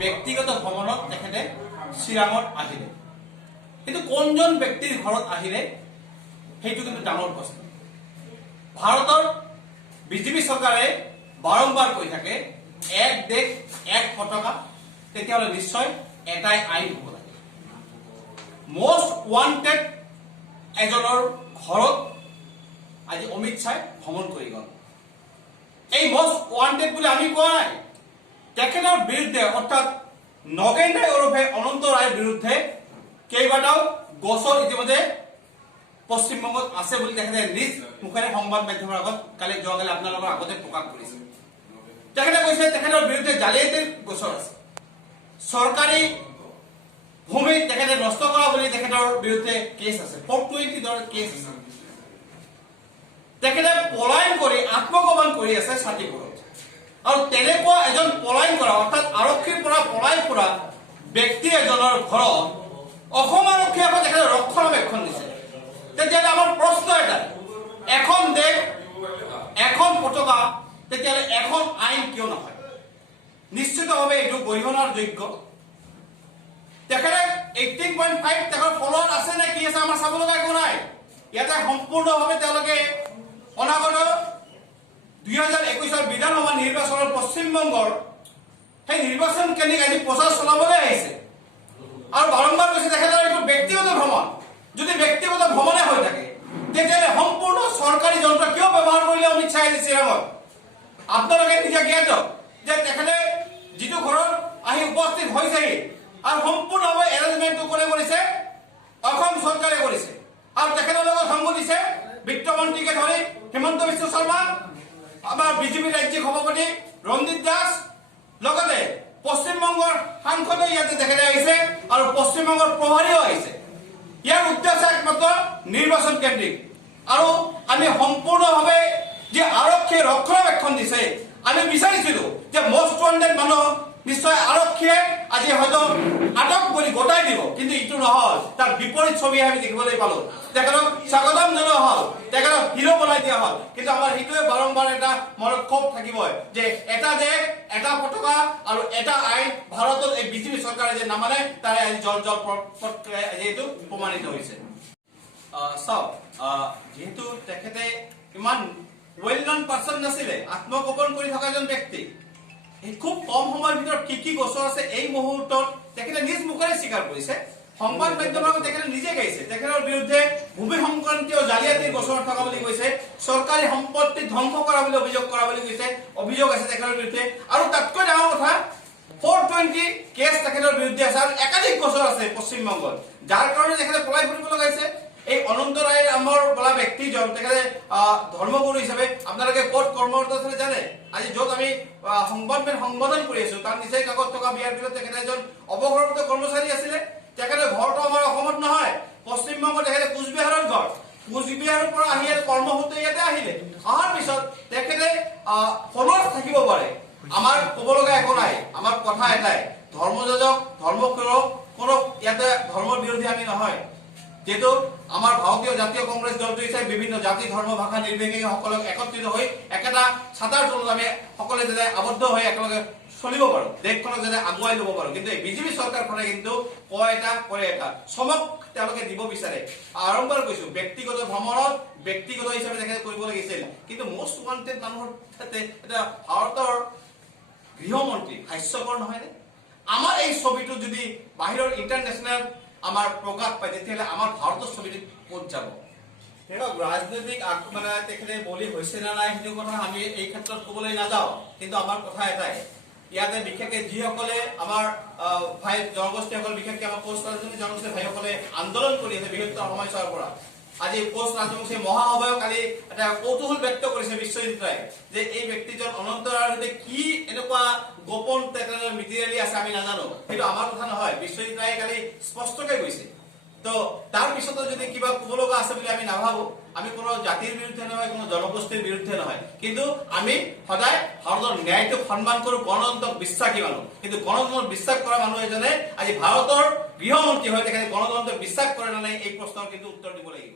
ব্যক্তিগত ভ্ৰমণত তেখেতে চিৰাঙত আহিলে। কিন্তু কোনজন ব্যক্তিৰ ঘৰত আহিলে সেইটো কিন্তু ডাঙৰ প্ৰশ্ন। ভাৰতৰ বিজেপি চৰকাৰে বাৰম্বাৰ কৈ থাকে এক দেশ এক পতাকা, তেতিয়াহ'লে নিশ্চয় এটাই আইন হ'ব লাগে। মষ্ট ৱান্টেড এজনৰ ঘৰত আজি অমিত শ্বাহে ভ্ৰমণ কৰি গ'ল। এই মষ্ট ৱান্টেড বুলি আমি কোৱা নাই, তেখেতৰ বিৰুদ্ধে অৰ্থাৎ নগেন ৰায় ওৰফে অনন্ত ৰায়ৰ বিৰুদ্ধে কেইবাটাও গোচৰ ইতিমধ্যে পশ্চিমবংগত আছে বুলি তেখেতে নিজ মুখেৰে সংবাদ মাধ্যমৰ আগত যোৱাকালি আপোনালোকৰ আগতে প্ৰকাশ কৰিছে। তেখেতে কৈছে তেখেতৰ বিৰুদ্ধে জালিয়াতিৰ গোচৰ আছে, চৰকাৰী ভূমি তেখেতে নষ্ট কৰা বুলি তেখেতৰ বিৰুদ্ধে কেছ আছে, 420 কেছ আছে। তেখেতে পলায়ন কৰি আত্মগোপন কৰি আছে ছাতিপুৰত। আৰু তেনেকুৱা এজন পলায়ন কৰা অৰ্থাৎ আৰক্ষীৰ পৰা পলাই ফুৰা ব্যক্তি এজনৰ ঘৰত অসম আৰক্ষীয়ে আকৌ তেখেতে ৰক্ষণাবেক্ষণ দিছে। তেতিয়াহ'লে আমাৰ প্ৰশ্ন এটা, এখন দেশ এখন পতাকা, তেতিয়াহ'লে এখন আইন কিয় নহয়? নিশ্চিতভাৱে এইটো গৰিহণাৰ যোগ্য। তেখেতে 18.5 তেখেতৰ ফলোৱাৰ আছে নে কি আছে আমাৰ চাব লগা একো নাই। ইয়াতে সম্পূৰ্ণভাৱে তেওঁলোকে অনাগত 2021 বিধানসভা নিৰ্বাচনৰ পশ্চিমবংগৰ সেই নিৰ্বাচন কেন্দ্ৰিক আজি প্ৰচাৰ চলাবলৈ আহিছে আৰু বাৰম্বাৰ কৈছে তেখেতৰ এইটো ব্যক্তিগত ভ্ৰমণ। যদি ব্যক্তিগত ভ্ৰমণে হৈ থাকে তেতিয়াহ'লে সম্পূৰ্ণ চৰকাৰী যন্ত্ৰ কিয় ব্যৱহাৰ কৰিলে অমিত শ্বাহে চিৰাঙত? আপোনালোকে নিজে জ্ঞাত যে তেখেতে যিটো ঘৰত আহি উপস্থিত হৈছেহি আৰু সম্পূৰ্ণভাৱে এৰেঞ্জমেণ্টটো কোনে কৰিছে? অসম চৰকাৰে কৰিছে। আৰু তেখেতৰ লগত সংগ দিছে বিত্তমন্ত্ৰীকে ধৰি হিমন্ত বিশ্ব শৰ্মা, আমাৰ বিজেপি ৰাজ্যিক সভাপতি ৰঞ্জিত দাস, লগতে পশ্চিমবংগৰ সাংসদে ইয়াতে তেখেতে আহিছে আৰু পশ্চিমবংগৰ প্ৰভাৰীও আহিছে। ইয়াৰ উদ্দেশ্য একমাত্ৰ নিৰ্বাচন কেন্দ্ৰিক। আৰু আমি সম্পূৰ্ণভাৱে যে আৰক্ষীয়ে ৰক্ষণাবেক্ষণ দিছে, আমি বিচাৰিছিলো যে মষ্ট ৱান্টেড মানুহ নিশ্চয় আৰক্ষীয়ে আজি হয়তো আটক কৰি গোটাই দিব, কিন্তু ইটো নহল, তাৰ বিপৰীত ছবি আমি দেখিবলৈ পালো। তেখেতক স্বাগতম জনোৱা হল, তেখেতক হিৰো বনাই দিয়া হল। কিন্তু আমাৰ সেইটোৱে বাৰম্বাৰ এটা মনত ক্ষোভ থাকিবই যে এটা দেশ এটা পতাকা আৰু এটা আইন ভাৰতত এই বিজেপি চৰকাৰে যে নামানে তাৰে আজি জল যিহেতু প্ৰমাণিত হৈছে। চাওক, যিহেতু তেখেতে ইমান ৱেল নন পাৰ্চন নাছিলে, আত্মগোপন কৰি থকা এজন ব্যক্তি, খুব কম সময়ৰ ভিতৰত কি গোচৰ আছে এই মুহূৰ্তত তেখেতে নিজ মুখেৰে স্বীকাৰ কৰিছে। সংবাদ মাধ্যমৰ আগত তেখেতে নিজে গাইছে তেখেতৰ বিৰুদ্ধে ভূমি সংক্ৰান্তীয় জালিয়াতিৰ গোচৰ থকা বুলি কৈছে, চৰকাৰী সম্পত্তি ধ্বংস কৰা বুলি অভিযোগ কৈছে, অভিযোগ আছে তেখেতৰ বিৰুদ্ধে। আৰু তাতকৈ ডাঙৰ কথা 420 কেছ তেখেতৰ বিৰুদ্ধে আছে আৰু একাধিক গোচৰ আছে পশ্চিমবংগত, যাৰ কাৰণে তেখেতে পলাই ফুৰিব লগাইছে। এই অনন্ত ৰায় নামৰ বোলা ব্যক্তিজন তেখেতে ধৰ্মগুৰু হিচাপে আপোনালোকে ক'ত কৰ্মৰত আছে জানে? আজি য'ত আমি সংবোধন কৰি আছো তাৰ নিচেই কাগজ থকা বিয়াৰ ভিতৰত তেখেতে এজন অৱসৰপ্ৰাপ্ত কৰ্মচাৰী আছিলে। তেখেতে ঘৰটো আমাৰ অসমত নহয়, পশ্চিমবংগত তেখেতে কোচবিহাৰৰ ঘৰ। কোচবিহাৰৰ পৰা আহি কৰ্মসূত্ৰে ইয়াতে আহিলে। অহাৰ পিছত তেখেতে ফলোৱাৰ্ছ থাকিব পাৰে, আমাৰ ক'ব লগা একো নাই। আমাৰ কথা এটাই, ধৰ্মযাজক ধৰ্মসেৱক কোনো ইয়াতে ধৰ্মৰ বিৰোধী আমি নহয়। যেহেতু আমাৰ ভাৰতীয় জাতীয় কংগ্ৰেছ দলটো হৈছে বিভিন্ন জাতি ধৰ্ম ভাষা নিৰ্বিশেষে সকলক একত্ৰিত হৈ একেটা ছাতাৰ তলত আমি সকলোৱে যাতে আবদ্ধ হৈ একেলগে চলিব পাৰো, দেশখনক যাতে আগুৱাই ল'ব পাৰো। কিন্তু এই বিজেপি চৰকাৰখনে কিন্তু কয় এটা কৰে এটা, চমক তেওঁলোকে দিব বিচাৰে। আৰম্ভৰ কৈছো ব্যক্তিগত ভ্ৰমণত ব্যক্তিগত হিচাপে তেখেতে কৰিব লাগিছিল, কিন্তু মষ্ট ৱান্টেড মানুহৰ এটা ভাৰতৰ গৃহমন্ত্ৰী হাস্যকৰ নহয়নে? আমাৰ এই ছবিটো যদি বাহিৰৰ ইণ্টাৰনেশ্যনেল আমাৰ প্ৰকাশ পায় তেতিয়াহ'লে আমাৰ ভাৰতৰ ছবিটো ক'ত যাব? ৰাজনৈতিক মানে তেখেতে বলি হৈছে নে নাই সেইটো কথা আমি এই ক্ষেত্ৰত ক'বলৈ নাযাওঁ, কিন্তু আমাৰ কথা এটাই, ইয়াতে বিশেষকে যিসকলে আমাৰ ভাই জনগোষ্ঠীসকল, বিশেষকে আমাৰ কোচ ৰাজবংশী জনগোষ্ঠীৰ ভাইসকলে আন্দোলন কৰি আছে বৃহত্তৰ সময়ছোৱাৰ পৰা। আজি কোচ ৰাজবংশী মহাসভায়ো কালি এটা কৌতূহল ব্যক্ত কৰিছে বিশ্বজিৎ ৰায় যে এই ব্যক্তিজন অনন্ত ৰায়ৰ সৈতে কি এনেকুৱা গোপন তেখেতৰ মিতিৰালি আছে আমি নাজানো। সেইটো আমাৰ কথা নহয়, বিশ্বজিৎ ৰায়ে কালি স্পষ্টকে কৈছে। তো তাৰ পিছতো যদি কিবা ক'ব লগা আছে বুলি আমি নাভাবো। আমি কোনো জাতিৰ বিৰুদ্ধে নহয়, কোনো জনগোষ্ঠীৰ বিৰুদ্ধে নহয়, কিন্তু আমি সদায় ভাৰতৰ ন্যায়টোক সন্মান কৰো, গণতন্ত্ৰক বিশ্বাসী মানুহ। কিন্তু গণতন্ত্ৰক বিশ্বাস কৰা মানুহ এজনে আজি ভাৰতৰ গৃহমন্ত্ৰী হৈ তেখেতে গণতন্ত্ৰক বিশ্বাস কৰে নে নাই এই প্ৰশ্নৰ কিন্তু উত্তৰ দিব লাগিব।